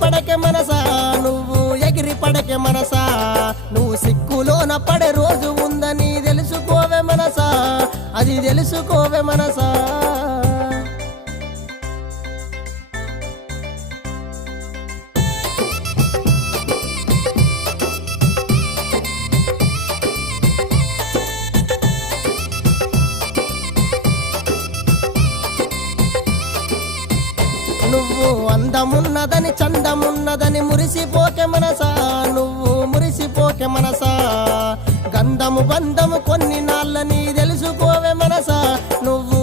పడకే మనసా నువ్వు ఎగిరి పడకే మనసా నువ్వు సిక్కులోన పడే రోజు ఉందని తెలుసుకోవే మనసా అది తెలుసుకోవే మనసా నువ్వు అందమున్నదని చందమున్నదని మురిసిపోకే మనసా నువ్వు మురిసిపోకే మనసా గంధము బంధము కొన్ని నాళ్ళని తెలుసుకోవే మనసా నువ్వు